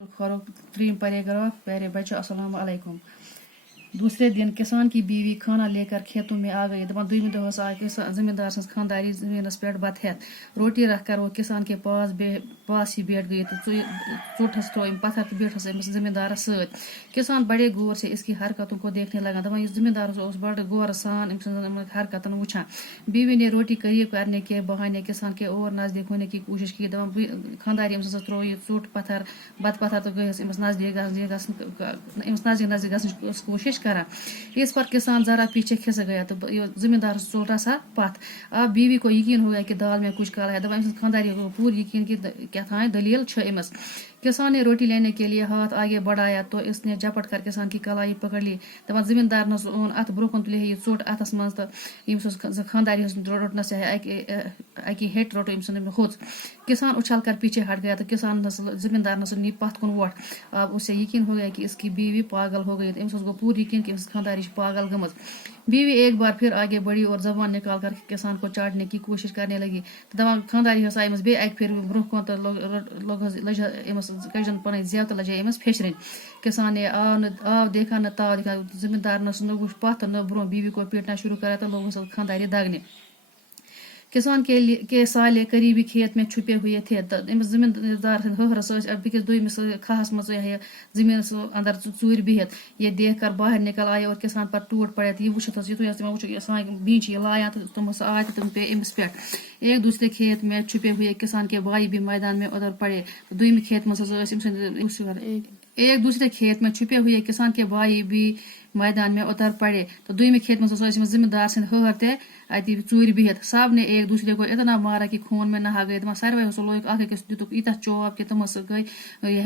फरोख 3 paragraph प्यारे बच्चों अस्सलाम वालेकुम। दूसरे दिन किसान की बीवी खाना लेकर खेतों में आ गई। दपान दुम दोहस आय जमींदार सज खानदारी जमीनस पे बत हेत रोटी रख कर वो किसान के पास ही बैठ गई तो चुटस तो पत्थर तो बैठस अमिस जमींदार सत। किसान बड़े गौर से इसकी हरकतों को देखने लगा। दपान जमींदार बड़े गौर सान हरकतन वुछान। बीवी ने रोटी करीब करने के बहाने किसान के और नजदीक होने की कोशिश की। दपान खानदारी अमिस त्रो यह चुट पत्थर बत पत्थर तो गई अमिस नजदीक नजदीक गई कोशिश करा। इस पर किसान जरा पीछे खिस गया तो जमींदार चोटा सा पथ। अब बीवी को यकीन हो गया कि दाल में कुछ काला है। दबा खानदारी को पूरी यकीन की क्या था दलील अमस। किसान ने रोटी लेने के लिए हाथ आगे बढ़ाया तो इसने झपट कर किसान की कलाई पकड़ ली। दपान जमींदार न ओन अत ब्रोकन तुले यह चोट अतस मज तो खानदारी रोटनस अकि हेट रोटो अम होच। किसान उछल कर पीछे हट गया तो किसान जमींदार नस नी पथ कुन वोट। अब उसे यकीन हो गया कि इसकी बीवी पागल हो गई। अमस गो पूरी यकीन कि खानदारी पागल गमज। बीवी एक बार फिर आगे बढ़ी और जबान निकाल कर किसान को चाटने की कोशिश करने लगी। तो दपान खानदारी आयमस बे अक फिर ब्रोह कुन तो लज अमस कजन पन ज्या तो लजे अमस फेशरन। किसान ने आव देखा न ताव देखा। जमींदार न वुच पथ न ब्रोह बीवी को पीटना शुरू करा तो लोग खानदारी दागने। किसान के साले करीबी खेत में छुपे हुए थे। जमींदार हहरस बिकस दुमिस खास मज जमीन अंदर चूर बिहत ये देख कर बाहर निकल आए और किसान पर टूट पड़े। ये वुचत बीच लाया तो तुम आए तो तुम पे अमिस पे। एक दूसरे खेत में छुपे हुए किसान के भाई भी मैदान में उधर पड़े। दुम खेत मज एक दूसरे खेत में छुपे हुए किसान के भाई भी मैदान में उतर पड़े तो दुम खेत में जमींदार सद हर ते अति चूर बिहत। सब ने एक दूसरे को इतना मारा कि खून में नहा गए। सारे लोग अकिस दुक ईत चौब कि तुम गई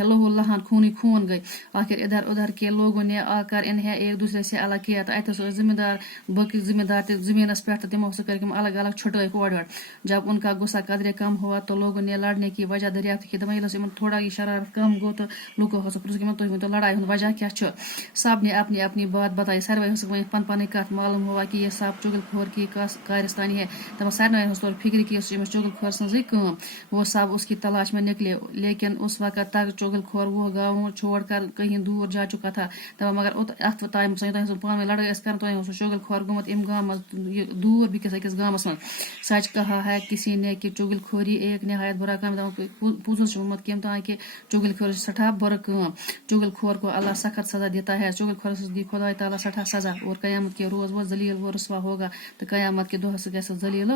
लहू लहान खून ही खून गई। आखिर इधर उधर के लोगों ने आकर इन्हें एक दूसरे से अलग किया। तो अत जमींदार बाकी जमींदार जमीनस पे तमो कर अलग अलग छुटे ओर। जब उनका गुस्सा कदरे कम हुआ तो लोगों ने लड़ने की वजह दरियाफ्त की। दम थोड़ा ये शरारत कम गो तो लुको तो लड़ाई वजह क्या। सब ने अपनी अपनी बात बताई। सारे पन पन कत मालूम हुआ कि यह सब चुगलखोर की कारस्तानी है। तब सारे तौर फिक्र की चुगलखोर सज वो सब उसकी तलाश में निकले। लेकिन उस वक्त तक चुगलखोर वो गाँव छोड़ कर कहीं दूर जा चुका था। तब मगर अत टाइम पान लड़ाई कर तो चुगलखोर गुमत इम गाँव दूर बिकस अकिस गाँवस मज। सच कहा है किसी ने कि चुगलखोरी एक नहायत बुरा काम। पूछुस कम कि चुगलखोर सठा बुरा काम। चुगलखोर को अल्लाह सख्त सजा देता है। चुगलखोर दी खुदा ताला सठा सजा और कयामत के रोज वो जलील वो रसवा होगा। तो कयामत के दोह से जलील